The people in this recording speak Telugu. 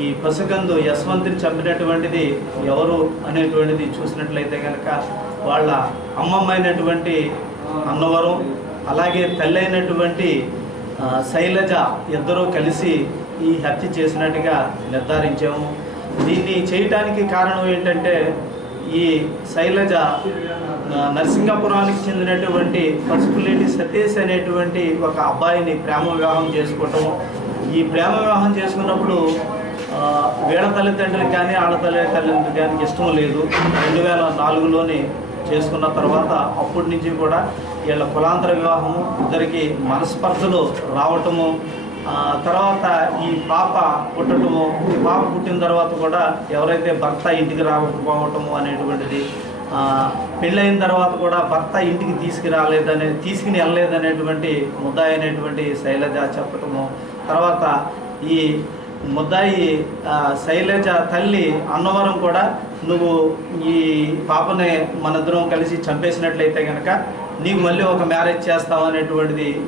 ఈ పసికందు యశ్వంతిని చంపినటువంటిది ఎవరు అనేటువంటిది చూసినట్లయితే కనుక వాళ్ళ అమ్మమ్మైనటువంటి అన్నవరం అలాగే తల్లైనటువంటి శైలజ ఇద్దరూ కలిసి ఈ హత్య చేసినట్టుగా నిర్ధారించాము. దీన్ని చేయటానికి కారణం ఏంటంటే ఈ శైలజ నరసింగపురానికి చెందినటువంటి పసుపులేటి సతీష్ అనేటువంటి ఒక అబ్బాయిని ప్రేమ వివాహం చేసుకోవటం. ఈ ప్రేమ వివాహం చేసుకున్నప్పుడు వీళ్ళ తల్లిదండ్రులకు కానీ ఆడ తల్లిదండ్రులకు కానీ ఇష్టం లేదు. 2004లోనే చేసుకున్న తర్వాత అప్పటి నుంచి కూడా వీళ్ళ కులాంతర వివాహము, ఇద్దరికి మనస్పర్ధలు రావటము, తర్వాత ఈ పాప పుట్టడము, ఈ పాప పుట్టిన తర్వాత కూడా ఎవరైతే భర్త ఇంటికి రాకపోవటము అనేటువంటిది, పెళ్ళైన తర్వాత కూడా భర్త ఇంటికి తీసుకుని వెళ్ళలేదనేటువంటి ముద్దాయి అయినటువంటి శైలజ చెప్పటము, తర్వాత ఈ ముద్దాయి శైలజ తల్లి అన్నవరం కూడా నువ్వు ఈ పాపని మనిద్దరం కలిసి చంపేసినట్లయితే కనుక నీకు మళ్ళీ ఒక మ్యారేజ్ చేస్తావు అనేటువంటిది